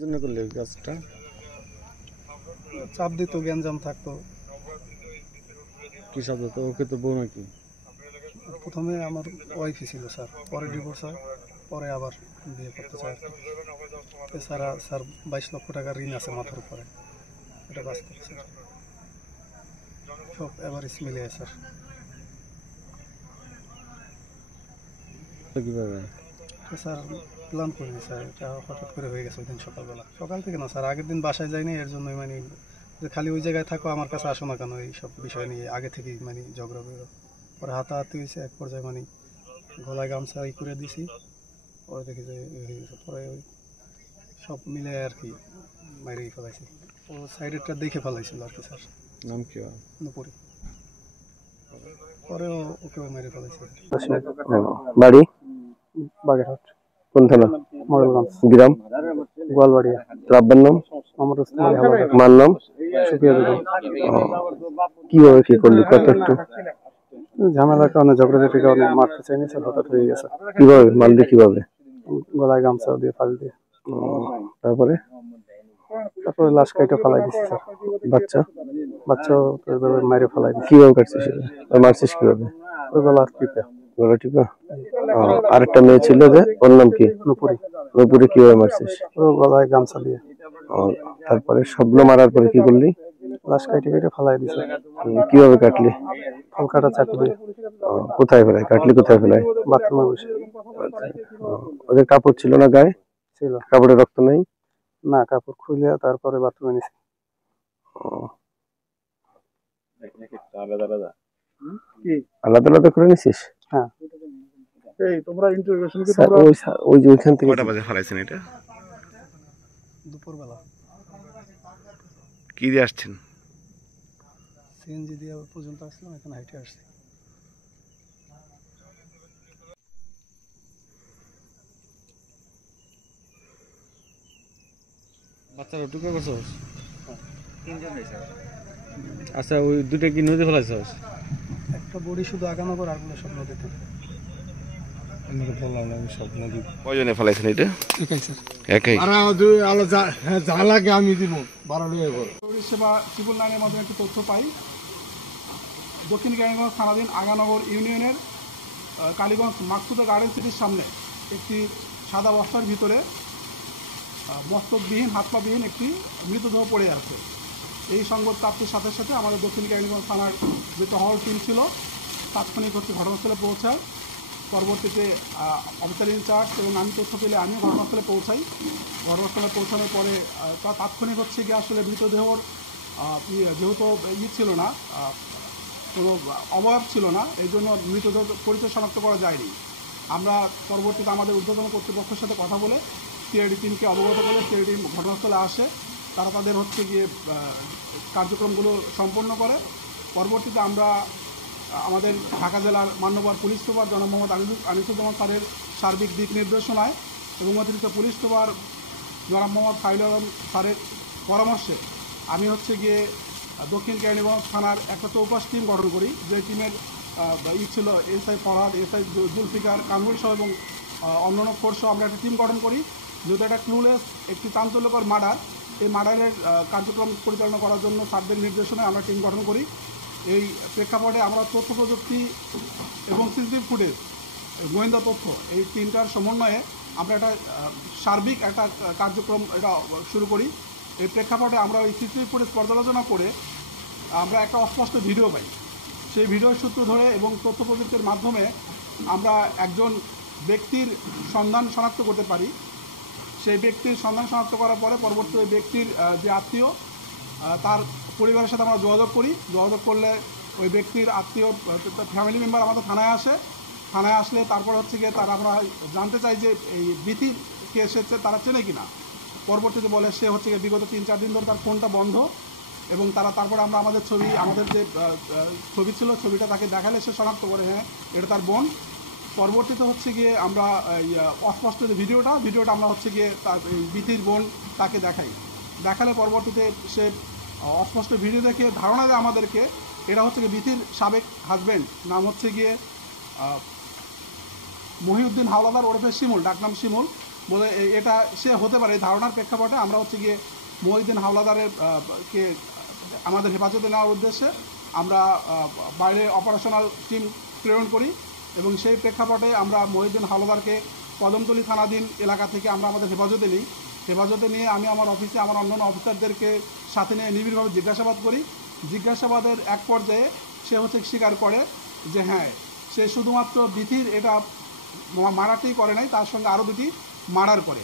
জন্য করলে কাজটা চাপ দিত, গ্যাঞ্জাম থাকতো। কি সাথে তো ওকে তো বউ নাকি? প্রথমে আমার ওয়াইফই ছিল স্যার, পরে ডিভোর্স হয়, পরে আবার বিয়ে করতে চায় আর কি। এছাড়া স্যার 22 লক্ষ টাকা ঋণ আছে মাথার উপরে, এটা বাস্তব স্যার। সব এভারেজ মিলিয়ে স্যার। কিভাবে? স্যার প্ল্যান করিনি স্যার, এটা হঠাৎ করে হয়ে গেছে ওই দিন সকালবেলা। সকাল থেকে না স্যার, আগের দিন বাসায় যায়নি, এর জন্যই মানে যে খালি ওই জায়গায় থাকো, আমার কাছে আসো না কেন, এই সব বিষয় নিয়ে আগে থেকেই মানে ঝগড়া বেরো। পরে হাতাহাতি হয়েছে, এক পর্যায়ে মানে গলায় গামছা ই করে দিছি। পরে দেখি যে হয়ে গেছে, পরে ওই সব মিলে আর কি মাইরেই ফেলাইছি। ও সাইডেরটা দেখে ফেলাইছিল আর কি স্যার। নাম কি? নুপুরি। পরে ওকেও মেরে ফেলাইছে। বাড়ি বাগেরহাট। কোন থানা? মডেলগঞ্জ। গ্রাম? গোয়ালবাড়িয়া। আব্বার নাম? মোহাম্মদ ওসমান আলী হাওলাদার। মার নাম? সুফিয়া বেগম। কিভাবে কি করলি কত একটু? ঝামেলার কারণে, ঝগড়াঝাটির কারণে মারতে চাইনি স্যার, হঠাৎ হয়ে গেছে। কিভাবে মারলি কিভাবে? গলায় গামছা দিয়ে ফাঁস দিয়ে। তারপরে তারপরে লাশ কাইটা ফালাই দিচ্ছে স্যার। বাচ্চা বাচ্চাও এভাবে মেরে ফালাই দিচ্ছে। কিভাবে কাটছিস এটা? আর মারছিস কিভাবে? ওই গলা টিপে। গলা টিপা? আরেকটা মেয়ে ছিল যে, ওর নাম কি? নুপুরি। নুপুরে কিভাবে মারছিস? ও গলায় গামছা দিয়ে। তারপরে সবগুলো মারার পরে কি করলি? লাশ কাইটে কেটে ফালাই দিছে। কিভাবে কাটলি? ফল কাটা চাকু দিয়ে। কোথায় ফেলায় কাটলি? কোথায় ফেলায়? বাথরুমে বসে। ওদের কাপড় ছিল না গায়ে? ছিল। কাপড়ে রক্ত নেই? না, কাপড় খুলে তারপরে বাথরুমে নিছি। আলাদা আলাদা করে নিছিস? হ্যাঁ। এই তোমরা ইন্টারভিউশন কি স্যার ওই যে ওইখান থেকে কয়টা বাজে ফেলাইছেন এটা? দুপুরবেলা কি দিয়ে আসছেন? সিএনজি দিয়ে পর্যন্ত আসলাম, এখানে হাইটে আসছি। বাচ্চার টুকরো করছস? আচ্ছা, ওই দুটো কি নদী ফেলাইছস? একটা বড়ি শুধু আগানো করে, আগুলো সব নদীতে। আমি তো বললাম না, আমি সব নদী। কয়জনে ফেলাইছেন এটা? একাই স্যার। একাই? যা লাগে আমি দিব 12 পরিষেবা সিভিল লাইনের মাধ্যমে একটি তথ্য পাই। দক্ষিণ কেরানীগঞ্জ থানাধীন আগানগর ইউনিয়নের কালীগঞ্জ মাকসুদা গার্ডেন সিটির সামনে একটি সাদা বস্তার ভিতরে মস্তকবিহীন, হাত পাবিহীন একটি মৃতদেহ পড়ে আছে। এই সংবাদ প্রাপ্তির সাথে সাথে আমাদের দক্ষিণ কেরানীগঞ্জ থানার যে টহল টিম ছিল তাৎক্ষণিক হচ্ছে ঘটনাস্থলে পৌঁছায়। পরবর্তীতে অফিসার ইনচার্জ এবং আমি তথ্য পেলে আমিও ঘটনাস্থলে পৌঁছাই। ঘটনাস্থলে পৌঁছানোর পরে তাৎক্ষণিক হচ্ছে গিয়ে আসলে মৃতদেহর যেহেতু ছিল না, কোনো অবয়ব ছিল না, এই জন্য মৃতদেহ পরিচয় শনাক্ত করা যায়নি। আমরা পরবর্তীতে আমাদের ঊর্ধ্বতন কর্তৃপক্ষের সাথে কথা বলে সিআইডি টিমকে অবগত করে সিআইডি টিম ঘটনাস্থলে আসে। তারা তাদের হচ্ছে গিয়ে কার্যক্রমগুলো সম্পন্ন করে। পরবর্তীতে আমরা আমাদের ঢাকা জেলার মান্যবর পুলিশ সুপার জনাব মোহাম্মদ আনিসুজ্জামান স্যারের সার্বিক দিক নির্দেশনায় এবং অতিরিক্ত পুলিশ সুপার জনাব মোহাম্মদ ফাইলুল আলম স্যারের পরামর্শে আমি হচ্ছে গিয়ে দক্ষিণ কেরানীগঞ্জ থানার একটা চৌপাশ টিম গঠন করি। যে টিমের ছিল এসআই ফরহাদ, এসআই জুলফিকার, কামরুল সহ এবং অন্যান্য ফোর্স সহ আমরা একটা টিম গঠন করি। যেহেতু একটা ক্লুলেস, একটি চাঞ্চল্যকর মার্ডার, এই মার্ডারের কার্যক্রম পরিচালনা করার জন্য স্যারদের নির্দেশনায় আমরা টিম গঠন করি। এই প্রেক্ষাপটে আমরা তথ্য প্রযুক্তি এবং সিসিটিভি ফুটেজ, গোয়েন্দা তথ্য, এই তিনটার সমন্বয়ে আমরা একটা সার্বিক একটা কার্যক্রম এটা শুরু করি। এই প্রেক্ষাপটে আমরা ওই সিসিটিভি ফুটেজ পর্যালোচনা করে আমরা একটা অস্পষ্ট ভিডিও পাই। সেই ভিডিওর সূত্র ধরে এবং তথ্য প্রযুক্তির মাধ্যমে আমরা একজন ব্যক্তির সন্ধান শনাক্ত করতে পারি। সেই ব্যক্তির সন্ধান শনাক্ত করার পরে পরবর্তী ওই ব্যক্তির যে আত্মীয়, তার পরিবারের সাথে আমরা যোগাযোগ করি। যোগাযোগ করলে ওই ব্যক্তির আত্মীয় ফ্যামিলি মেম্বার আমাদের থানায় আসে। থানায় আসলে তারপর হচ্ছে গিয়ে তারা আমরা জানতে চাই যে এই বিথির কে এসেছে, তারা চেনে কিনা। পরবর্তীতে বলে সে হচ্ছে গিয়ে বিগত 3-4 দিন ধরে তার ফোনটা বন্ধ, এবং তারপরে আমরা আমাদের ছবি, আমাদের যে ছবি ছিল ছবিটা তাকে দেখালে সে শনাক্ত করে হ্যাঁ এটা তার বোন। পরবর্তীতে হচ্ছে গিয়ে আমরা অস্পষ্ট যে ভিডিওটা আমরা হচ্ছে গিয়ে তার বিথির বোন তাকে দেখালে পরবর্তীতে সে অস্পষ্ট ভিডিও দেখে ধারণা দেয় আমাদেরকে এটা হচ্ছে গিয়ে বিথির সাবেক হাজব্যান্ড, নাম হচ্ছে গিয়ে মহিউদ্দিন হাওলাদার ওরফে শিমুল, ডাকনাম শিমুল। বলে এটা সে হতে পারে, এই ধারণার প্রেক্ষাপটে আমরা হচ্ছে গিয়ে মহিউদ্দিন হাওলাদারের কে আমাদের হেফাজতে নেওয়ার উদ্দেশ্যে আমরা বাইরে অপারেশনাল টিম প্রেরণ করি এবং সেই প্রেক্ষাপটে আমরা মহিউদ্দিন হাওলাদারকে কদমতলী থানাধীন এলাকা থেকে আমরা আমাদের হেফাজতে নিই। হেফাজতে নিয়ে আমি আমার অফিসে আমার অন্যান্য অফিসারদেরকে সাথে নিয়ে নিবিড়ভাবে জিজ্ঞাসাবাদ করি। জিজ্ঞাসাবাদের এক পর্যায়ে সে হচ্ছে স্বীকার করে যে হ্যাঁ, সে শুধুমাত্র বিথির এটা মার্ডারটি করে নাই, তার সঙ্গে আরও দুটি মার্ডার করে।